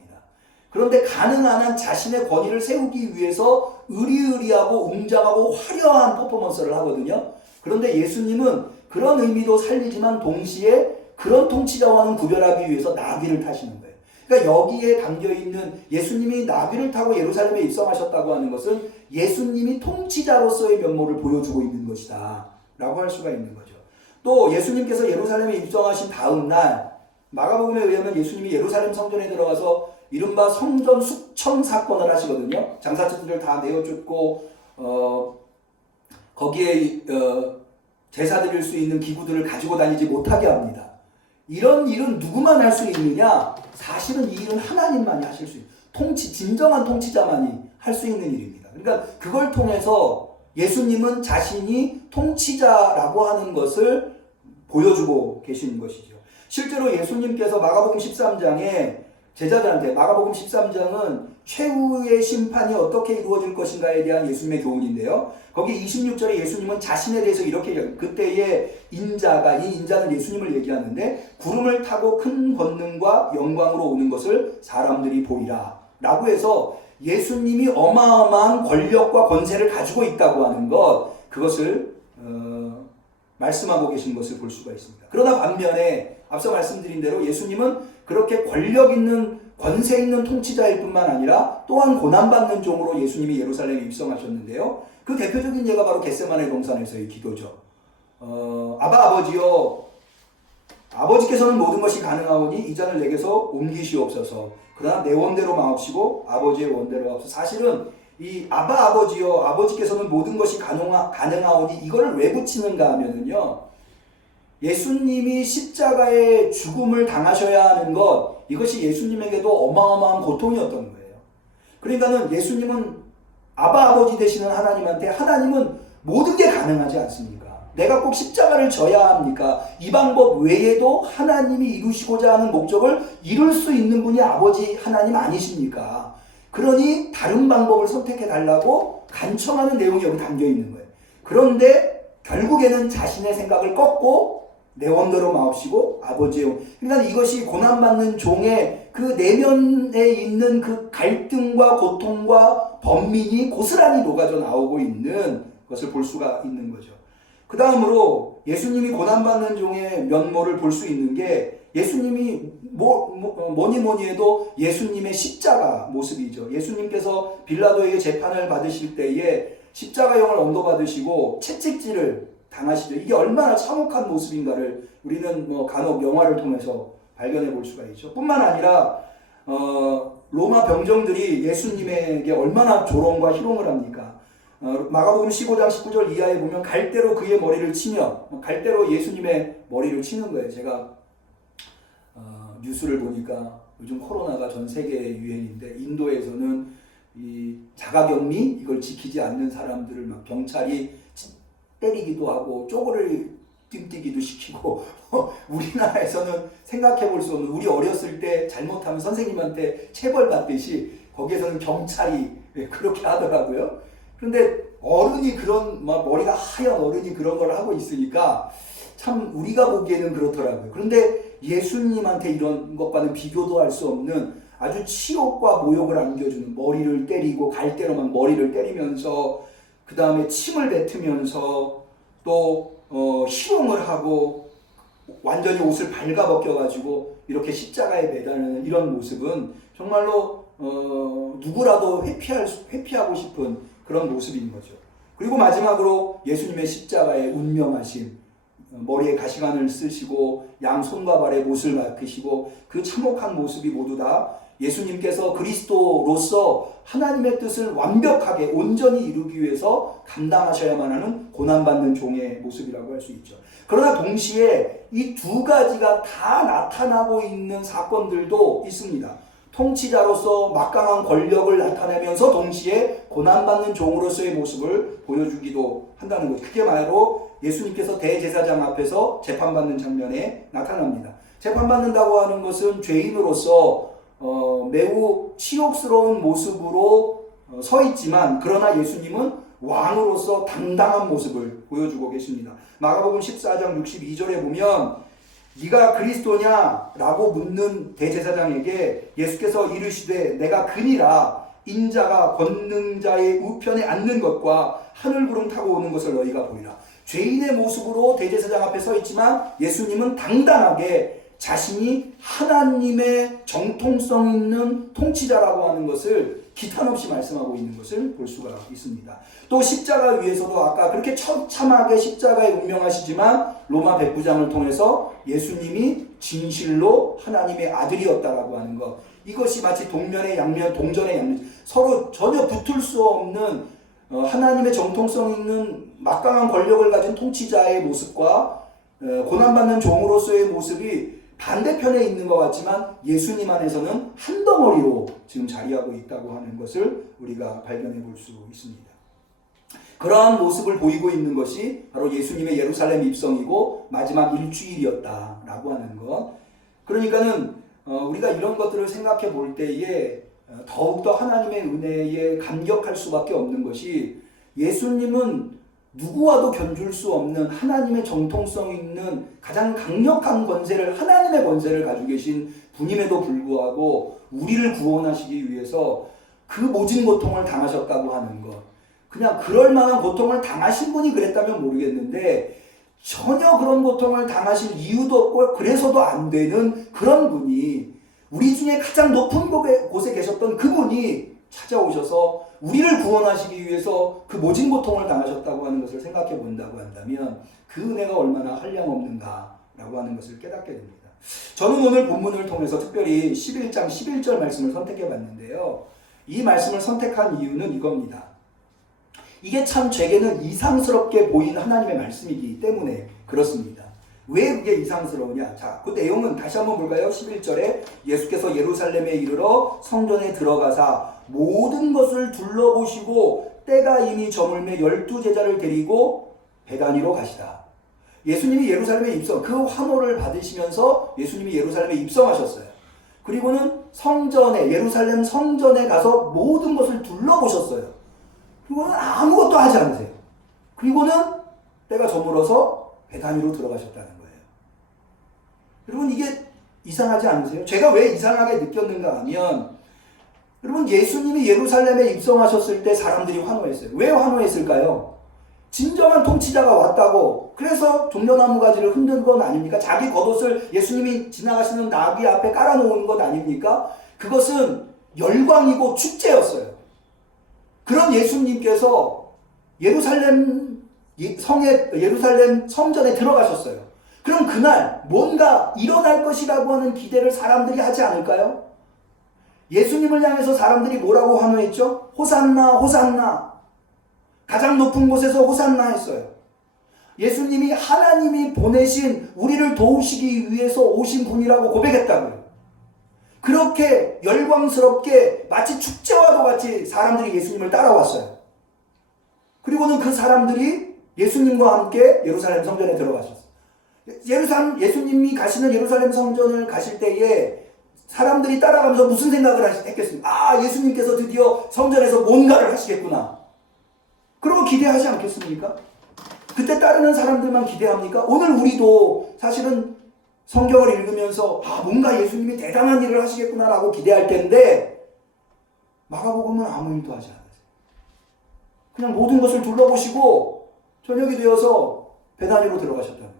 그런데 가능한 한 자신의 권위를 세우기 위해서 의리의리하고 웅장하고 화려한 퍼포먼스를 하거든요. 그런데 예수님은 그런 의미도 살리지만 동시에 그런 통치자와는 구별하기 위해서 나귀를 타시는 거예요. 그러니까 여기에 담겨있는 예수님이 나귀를 타고 예루살렘에 입성하셨다고 하는 것은 예수님이 통치자로서의 면모를 보여주고 있는 것이다 라고 할 수가 있는 거죠. 또 예수님께서 예루살렘에 입성하신 다음 날 마가복음에 의하면 예수님이 예루살렘 성전에 들어가서 이른바 성전 숙청 사건을 하시거든요. 장사꾼들을 다 내어쫓고 거기에 제사 드릴 수 있는 기구들을 가지고 다니지 못하게 합니다. 이런 일은 누구만 할 수 있느냐? 사실은 이 일은 하나님만이 하실 수 있는, 진정한 통치자만이 할 수 있는 일입니다. 그러니까 그걸 통해서 예수님은 자신이 통치자라고 하는 것을 보여주고 계시는 것이죠. 실제로 예수님께서 마가복음 13장에 제자들한테, 마가복음 13장은 최후의 심판이 어떻게 이루어질 것인가에 대한 예수님의 교훈인데요. 거기 26절에 예수님은 자신에 대해서 이렇게 얘기해요. 그때의 인자가, 이 인자는 예수님을 얘기하는데, 구름을 타고 큰 권능과 영광으로 오는 것을 사람들이 보리라 라고 해서 예수님이 어마어마한 권력과 권세를 가지고 있다고 하는 것, 그것을 말씀하고 계신 것을 볼 수가 있습니다. 그러나 반면에 앞서 말씀드린 대로 예수님은 그렇게 권력 있는, 권세 있는 통치자일 뿐만 아니라 또한 고난받는 종으로 예수님이 예루살렘에 입성하셨는데요. 그 대표적인 예가 바로 겟세마네 동산에서의 기도죠. 아버지여, 아버지께서는 모든 것이 가능하오니 이 잔을 내게서 옮기시옵소서. 그러나 내 원대로 마옵시고 아버지의 원대로 하옵소서. 사실은 이 아버지여, 아버지께서는 모든 것이 가능하오니 이거를 왜 붙이는가 하면은요, 예수님이 십자가의 죽음을 당하셔야 하는 것, 이것이 예수님에게도 어마어마한 고통이었던 거예요. 그러니까는 예수님은 아버지 되시는 하나님한테, 하나님은 모든 게 가능하지 않습니까? 내가 꼭 십자가를 져야 합니까? 이 방법 외에도 하나님이 이루시고자 하는 목적을 이룰 수 있는 분이 아버지 하나님 아니십니까? 그러니 다른 방법을 선택해 달라고 간청하는 내용이 여기 담겨 있는 거예요. 그런데 결국에는 자신의 생각을 꺾고 내 원대로 마옵시고 아버지의 원. 그러니까 이것이 고난받는 종의 그 내면에 있는 그 갈등과 고통과 번민이 고스란히 녹아져 나오고 있는 것을 볼 수가 있는 거죠. 그 다음으로 예수님이 고난받는 종의 면모를 볼 수 있는 게, 예수님이 뭐니 해도 예수님의 십자가 모습이죠. 예수님께서 빌라도에게 재판을 받으실 때에 십자가형을 언도받으시고 채찍질을 당하시죠. 이게 얼마나 참혹한 모습인가를 우리는 간혹 영화를 통해서 발견해 볼 수가 있죠. 뿐만 아니라 로마 병정들이 예수님에게 얼마나 조롱과 희롱을 합니까? 마가복음 15장 19절 이하에 보면 갈대로 그의 머리를 치며, 갈대로 예수님의 머리를 치는 거예요. 제가 뉴스를 보니까 요즘 코로나가 전 세계 유행인데, 인도에서는 이 자가격리 이걸 지키지 않는 사람들을 막 경찰이 때리기도 하고 쪼그를 띵뛰기도 시키고, 우리나라에서는 생각해 볼 수 없는, 우리 어렸을 때 잘못하면 선생님한테 체벌 받듯이 거기에서는 경찰이 그렇게 하더라고요. 그런데 어른이 머리가 하얀 어른이 그런 걸 하고 있으니까 참 우리가 보기에는 그렇더라고요. 그런데 예수님한테 이런 것과는 비교도 할 수 없는 아주 치욕과 모욕을 안겨주는, 머리를 때리고 갈대로 막 머리를 때리면서 그 다음에 침을 뱉으면서 또 희롱을 하고 완전히 옷을 발가벗겨가지고 이렇게 십자가에 매달리는 이런 모습은 정말로 누구라도 회피하고 싶은 그런 모습인 거죠. 그리고 마지막으로 예수님의 십자가의 운명하심, 머리에 가시관을 쓰시고 양손과 발에 못을 박히시고 그 참혹한 모습이 모두 다 예수님께서 그리스도로서 하나님의 뜻을 완벽하게 온전히 이루기 위해서 감당하셔야만 하는 고난받는 종의 모습이라고 할 수 있죠. 그러나 동시에 이 두 가지가 다 나타나고 있는 사건들도 있습니다. 통치자로서 막강한 권력을 나타내면서 동시에 고난받는 종으로서의 모습을 보여주기도 한다는 거죠. 그게 바로 예수님께서 대제사장 앞에서 재판받는 장면에 나타납니다. 재판받는다고 하는 것은 죄인으로서 매우 치욕스러운 모습으로 서 있지만, 그러나 예수님은 왕으로서 당당한 모습을 보여주고 계십니다. 마가복음 14장 62절에 보면 네가 그리스도냐? 라고 묻는 대제사장에게 예수께서 이르시되 내가 그니라. 인자가 권능자의 우편에 앉는 것과 하늘구름 타고 오는 것을 너희가 보리라. 죄인의 모습으로 대제사장 앞에 서 있지만 예수님은 당당하게 자신이 하나님의 정통성 있는 통치자라고 하는 것을 기탄 없이 말씀하고 있는 것을 볼 수가 있습니다. 또 십자가 위에서도 아까 그렇게 처참하게 십자가에 운명하시지만 로마 백부장을 통해서 예수님이 진실로 하나님의 아들이었다라고 하는 것, 이것이 마치 동전의 양면 서로 전혀 붙을 수 없는 하나님의 정통성 있는 막강한 권력을 가진 통치자의 모습과 고난받는 종으로서의 모습이 반대편에 있는 것 같지만 예수님 안에서는 한 덩어리로 지금 자리하고 있다고 하는 것을 우리가 발견해 볼 수 있습니다. 그러한 모습을 보이고 있는 것이 바로 예수님의 예루살렘 입성이고 마지막 일주일이었다라고 하는 것. 그러니까는 우리가 이런 것들을 생각해 볼 때에 더욱더 하나님의 은혜에 감격할 수밖에 없는 것이, 예수님은 누구와도 견줄 수 없는 하나님의 정통성 있는 가장 강력한 권세를, 하나님의 권세를 가지고 계신 분임에도 불구하고 우리를 구원하시기 위해서 그 모진 고통을 당하셨다고 하는 것. 그냥 그럴 만한 고통을 당하신 분이 그랬다면 모르겠는데 전혀 그런 고통을 당하실 이유도 없고 그래서도 안 되는 그런 분이, 우리 중에 가장 높은 곳에 계셨던 그분이 찾아오셔서 우리를 구원하시기 위해서 그 모진 고통을 당하셨다고 하는 것을 생각해 본다고 한다면 그 은혜가 얼마나 한량없는가라고 하는 것을 깨닫게 됩니다. 저는 오늘 본문을 통해서 특별히 11장 11절 말씀을 선택해 봤는데요. 이 말씀을 선택한 이유는 이겁니다. 이게 참 제게는 이상스럽게 보이는 하나님의 말씀이기 때문에 그렇습니다. 왜 그게 이상스러우냐? 자, 그 내용은 다시 한번 볼까요? 11절에 예수께서 예루살렘에 이르러 성전에 들어가사 모든 것을 둘러보시고 때가 이미 저물매 12제자를 데리고 베다니로 가시다. 예수님이 예루살렘에 입성, 그 환호를 받으시면서 예수님이 예루살렘에 입성하셨어요. 그리고는 성전에, 예루살렘 성전에 가서 모든 것을 둘러보셨어요. 그리고는 아무것도 하지 않으세요. 그리고는 때가 저물어서 베다니로 들어가셨다는 거예요. 여러분, 이게 이상하지 않으세요? 제가 왜 이상하게 느꼈는가 하면, 여러분, 예수님이 예루살렘에 입성하셨을 때 사람들이 환호했어요. 왜 환호했을까요? 진정한 통치자가 왔다고, 그래서 종려나무 가지를 흔든 건 아닙니까? 자기 겉옷을 예수님이 지나가시는 나귀 앞에 깔아놓은 것 아닙니까? 그것은 열광이고 축제였어요. 그런 예수님께서 예루살렘 성전에 들어가셨어요. 그럼 그날 뭔가 일어날 것이라고 하는 기대를 사람들이 하지 않을까요? 예수님을 향해서 사람들이 뭐라고 환호했죠? 호산나, 호산나. 가장 높은 곳에서 호산나 했어요. 예수님이 하나님이 보내신 우리를 도우시기 위해서 오신 분이라고 고백했다고요. 그렇게 열광스럽게 마치 축제와도 같이 사람들이 예수님을 따라왔어요. 그리고는 그 사람들이 예수님과 함께 예루살렘 성전에 들어가셨어요. 예수님이 가시는 예루살렘 성전을 가실 때에 사람들이 따라가면서 무슨 생각을 했겠습니까? 아, 예수님께서 드디어 성전에서 뭔가를 하시겠구나. 그러고 기대하지 않겠습니까? 그때 따르는 사람들만 기대합니까? 오늘 우리도 사실은 성경을 읽으면서 뭔가 예수님이 대단한 일을 하시겠구나라고 기대할 텐데 마가복음은 아무 일도 하지 않았어요. 그냥 모든 것을 둘러보시고 저녁이 되어서 베다니로 들어가셨다는 거예요.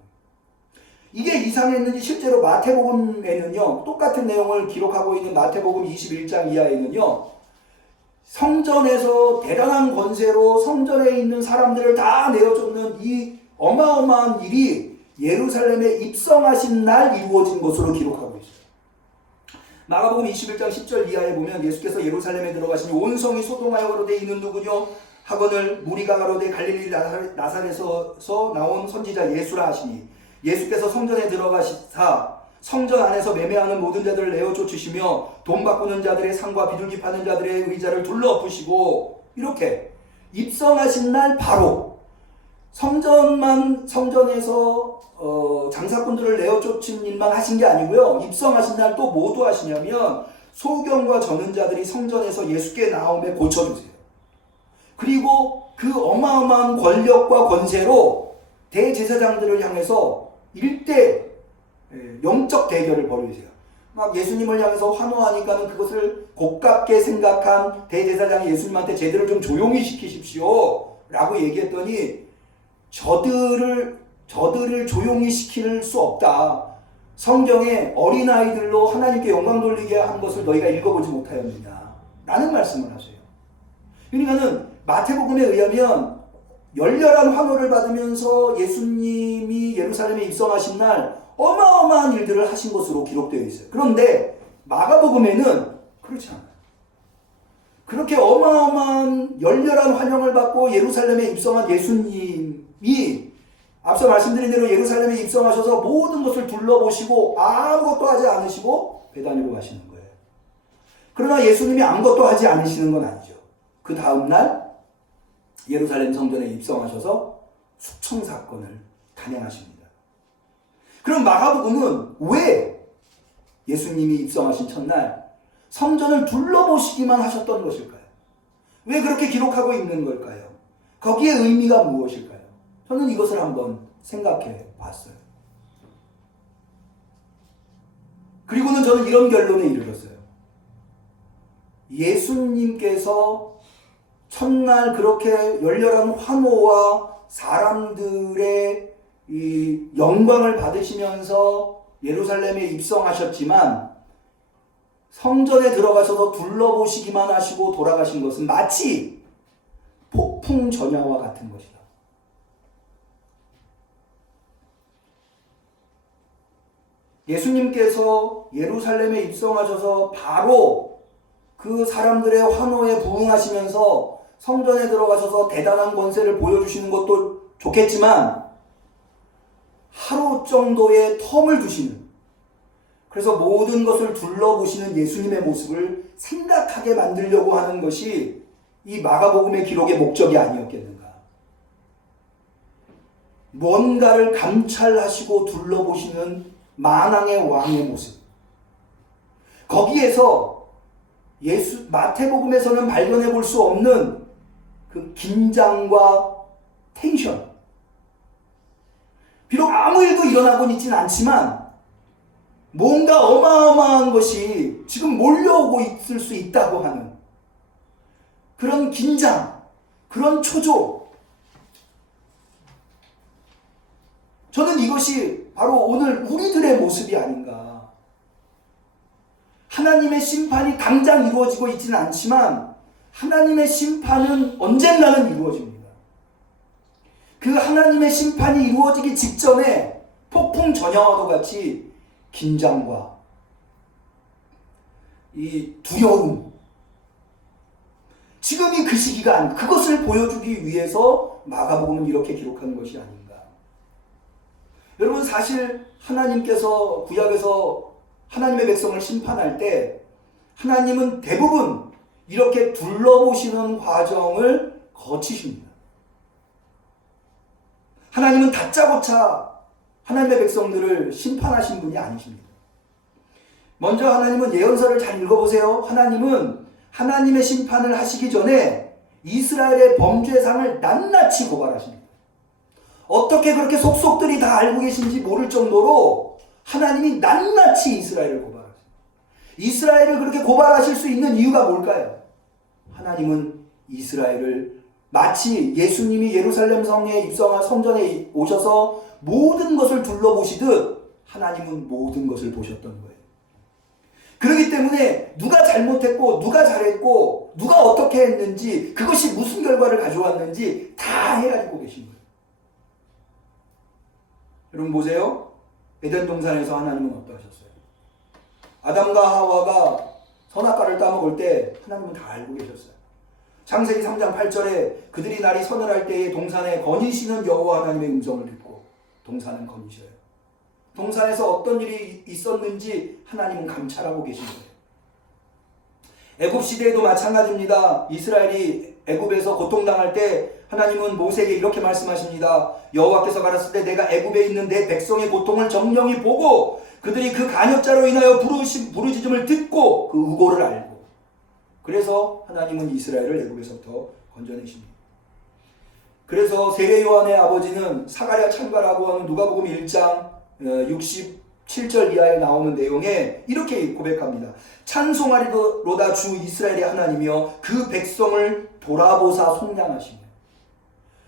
이게 이상했는지 실제로 마태복음에는요, 똑같은 내용을 기록하고 있는 마태복음 21장 이하에는요, 성전에서 대단한 권세로 성전에 있는 사람들을 다 내어쫓는 이 어마어마한 일이 예루살렘에 입성하신 날 이루어진 것으로 기록하고 있어요. 마가복음 21장 10절 이하에 보면 예수께서 예루살렘에 들어가시니 온 성이 소동하여 가로되 이는 누구뇨 하거늘 무리가 가로되 갈릴리 나사렛에서 나온 선지자 예수라 하시니 예수께서 성전에 들어가시사 성전 안에서 매매하는 모든 자들을 내어 쫓으시며 돈 바꾸는 자들의 상과 비둘기 파는 자들의 의자를 둘러엎으시고, 이렇게 입성하신 날 바로 성전에서 장사꾼들을 내어 쫓은 일만 하신 게 아니고요, 입성하신 날 또 뭐도 하시냐면 소경과 저는 자들이 성전에서 예수께 나오매 고쳐주세요. 그리고 그 어마어마한 권력과 권세로 대제사장들을 향해서 일대 영적 대결을 벌이세요. 막 예수님을 향해서 환호하니까는 그것을 고깝게 생각한 대제사장이 예수님한테 제대로 좀 조용히 시키십시오 라고 얘기했더니 저들을 조용히 시킬 수 없다. 성경에 어린아이들로 하나님께 영광 돌리게 한 것을 너희가 읽어보지 못하였느냐. 라는 말씀을 하세요. 그러니까는 마태복음에 의하면 열렬한 환호를 받으면서 예수님이 예루살렘에 입성하신 날 어마어마한 일들을 하신 것으로 기록되어 있어요. 그런데 마가복음에는 그렇지 않아요. 그렇게 어마어마한 열렬한 환영을 받고 예루살렘에 입성한 예수님이 앞서 말씀드린 대로 예루살렘에 입성하셔서 모든 것을 둘러보시고 아무것도 하지 않으시고 베다니로 가시는 거예요. 그러나 예수님이 아무것도 하지 않으시는 건 아니죠. 그 다음날 예루살렘 성전에 입성하셔서 수청 사건을 단행하십니다. 그럼 마가복음은 왜 예수님이 입성하신 첫날 성전을 둘러보시기만 하셨던 것일까요? 왜 그렇게 기록하고 있는 걸까요? 거기에 의미가 무엇일까요? 저는 이것을 한번 생각해 봤어요. 그리고는 저는 이런 결론에 이르렀어요. 예수님께서 첫날 그렇게 열렬한 환호와 사람들의 이 영광을 받으시면서 예루살렘에 입성하셨지만 성전에 들어가셔서 둘러보시기만 하시고 돌아가신 것은 마치 폭풍 전야와 같은 것이다. 예수님께서 예루살렘에 입성하셔서 바로 그 사람들의 환호에 부응하시면서 성전에 들어가셔서 대단한 권세를 보여주시는 것도 좋겠지만 하루 정도의 텀을 두시는, 그래서 모든 것을 둘러보시는 예수님의 모습을 생각하게 만들려고 하는 것이 이 마가복음의 기록의 목적이 아니었겠는가. 뭔가를 감찰하시고 둘러보시는 만왕의 왕의 모습. 거기에서 마태복음에서는 발견해 볼 수 없는 그 긴장과 텐션. 비록 아무 일도 일어나고 있지는 않지만 뭔가 어마어마한 것이 지금 몰려오고 있을 수 있다고 하는 그런 긴장, 그런 초조. 저는 이것이 바로 오늘 우리들의 모습이 아닌가. 하나님의 심판이 당장 이루어지고 있지는 않지만 하나님의 심판은 언젠가는 이루어집니다. 그 하나님의 심판이 이루어지기 직전에 폭풍 전야와도 같이 긴장과 이 두려움, 지금이 그 시기가 아닌가. 그것을 보여주기 위해서 마가복음은 이렇게 기록하는 것이 아닌가. 여러분, 사실 하나님께서 구약에서 하나님의 백성을 심판할 때 하나님은 대부분 이렇게 둘러보시는 과정을 거치십니다. 하나님은 다짜고짜 하나님의 백성들을 심판하신 분이 아니십니다. 먼저 하나님은 예언서를 잘 읽어보세요. 하나님은 하나님의 심판을 하시기 전에 이스라엘의 범죄상을 낱낱이 고발하십니다. 어떻게 그렇게 속속들이 다 알고 계신지 모를 정도로 하나님이 낱낱이 이스라엘을 고발하십니다. 이스라엘을 그렇게 고발하실 수 있는 이유가 뭘까요? 하나님은 이스라엘을 마치 예수님이 예루살렘 성전에 오셔서 모든 것을 둘러보시듯 하나님은 모든 것을 보셨던 거예요. 그렇기 때문에 누가 잘못했고 누가 잘했고 누가 어떻게 했는지 그것이 무슨 결과를 가져왔는지 다 헤아리고 계신 거예요. 여러분 보세요. 에덴 동산에서 하나님은 어떠하셨어요? 아담과 하와가 선악과를 따먹을 때 하나님은 다 알고 계셨어요. 창세기 3장 8절에 그들이 날이 서늘할 때에 동산에 거니시는 여호와 하나님의 음성을 듣고 동산은 거니셔요. 동산에서 어떤 일이 있었는지 하나님은 감찰하고 계신 거예요. 애굽 시대에도 마찬가지입니다. 이스라엘이 애굽에서 고통당할 때 하나님은 모세에게 이렇게 말씀하십니다. 여호와께서 가라사대 때 내가 애굽에 있는 내 백성의 고통을 정령히 보고 그들이 그 간역자로 인하여 부르짖음을 듣고 그 의고를 알고, 그래서 하나님은 이스라엘을 애굽에서부터 건져내십니다. 그래서 세례 요한의 아버지는 사가랴 찬가라고 하는 누가복음 1장 67절 이하에 나오는 내용에 이렇게 고백합니다. 찬송하리로다 주 이스라엘의 하나님이여 그 백성을 돌아보사 속량하시며.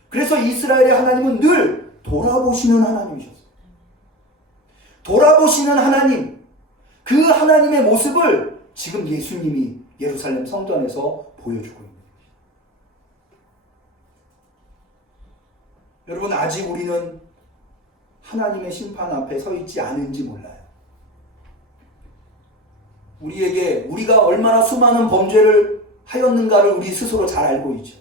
그래서 이스라엘의 하나님은 늘 돌아보시는 하나님이셨어요. 돌아보시는 하나님, 그 하나님의 모습을 지금 예수님이 예루살렘 성전에서 보여주고 있는 것입니다. 여러분, 아직 우리는 하나님의 심판 앞에 서 있지 않은지 몰라요. 우리가 얼마나 수많은 범죄를 하였는가를 우리 스스로 잘 알고 있죠.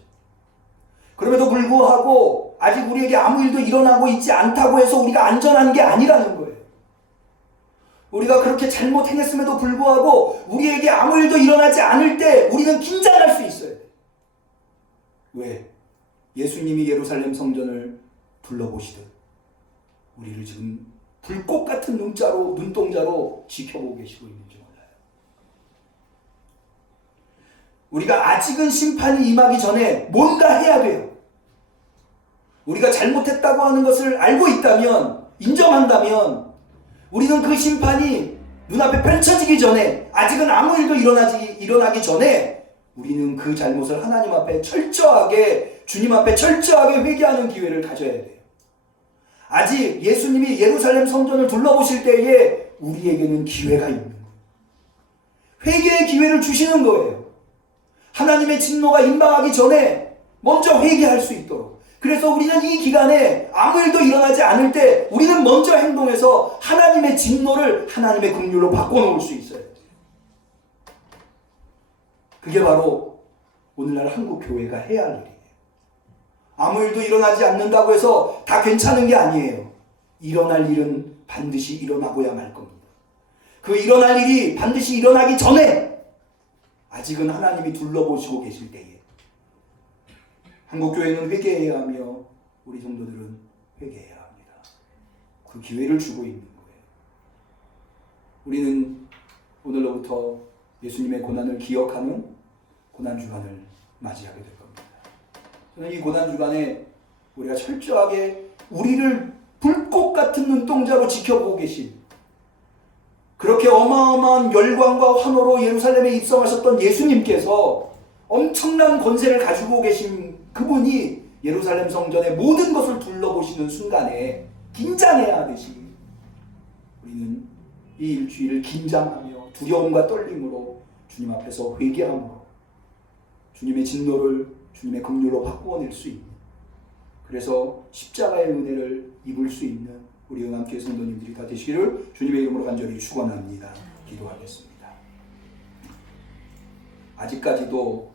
그럼에도 불구하고 아직 우리에게 아무 일도 일어나고 있지 않다고 해서 우리가 안전한 게 아니라는 거예요. 우리가 그렇게 잘못 행했음에도 불구하고 우리에게 아무 일도 일어나지 않을 때 우리는 긴장할 수 있어요. 왜? 예수님이 예루살렘 성전을 둘러보시듯 우리를 지금 불꽃 같은 눈동자로 지켜보고 계시고 있는지 몰라요. 우리가 아직은 심판이 임하기 전에 뭔가 해야 돼요. 우리가 잘못했다고 하는 것을 알고 있다면, 인정한다면 우리는 그 심판이 눈앞에 펼쳐지기 전에, 아직은 아무 일도 일어나기 전에 우리는 그 잘못을 하나님 앞에 철저하게, 주님 앞에 철저하게 회개하는 기회를 가져야 돼요. 아직 예수님이 예루살렘 성전을 둘러보실 때에 우리에게는 기회가 있는 거예요. 회개의 기회를 주시는 거예요. 하나님의 진노가 임박하기 전에 먼저 회개할 수 있도록. 그래서 우리는 이 기간에 아무 일도 일어나지 않을 때 우리는 먼저 행동해서 하나님의 진노를 하나님의 긍휼로 바꿔놓을 수 있어요. 그게 바로 오늘날 한국 교회가 해야 할 일이에요. 아무 일도 일어나지 않는다고 해서 다 괜찮은 게 아니에요. 일어날 일은 반드시 일어나고야 말 겁니다. 그 일어날 일이 반드시 일어나기 전에 아직은 하나님이 둘러보시고 계실 때에 한국교회는 회개해야 하며 우리 성도들은 회개해야 합니다. 그 기회를 주고 있는 거예요. 우리는 오늘로부터 예수님의 고난을 기억하는 고난주간을 맞이하게 될 겁니다. 저는 이 고난주간에 우리가 철저하게 우리를 불꽃 같은 눈동자로 지켜보고 계신, 그렇게 어마어마한 열광과 환호로 예루살렘에 입성하셨던 예수님께서 엄청난 권세를 가지고 계신 그분이 예루살렘 성전의 모든 것을 둘러보시는 순간에 긴장해야 하듯이 우리는 이 일주일을 긴장하며 두려움과 떨림으로 주님 앞에서 회개함으로 주님의 진노를 주님의 긍휼로 바꾸어낼 수 있는, 그래서 십자가의 은혜를 입을 수 있는 우리 응암교회 성도님들이 다 되시기를 주님의 이름으로 간절히 축원합니다. 기도하겠습니다. 아직까지도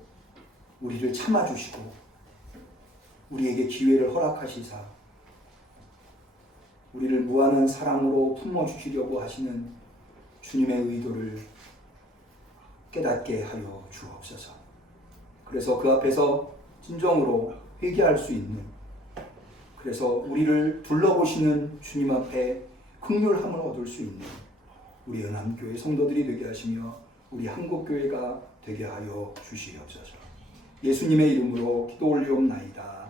우리를 참아주시고 우리에게 기회를 허락하시사 우리를 무한한 사랑으로 품어주시려고 하시는 주님의 의도를 깨닫게 하여 주옵소서. 그래서 그 앞에서 진정으로 회개할 수 있는, 그래서 우리를 둘러보시는 주님 앞에 긍휼함을 얻을 수 있는 우리 은암교회 성도들이 되게 하시며 우리 한국교회가 되게 하여 주시옵소서. 예수님의 이름으로 기도 올리옵나이다.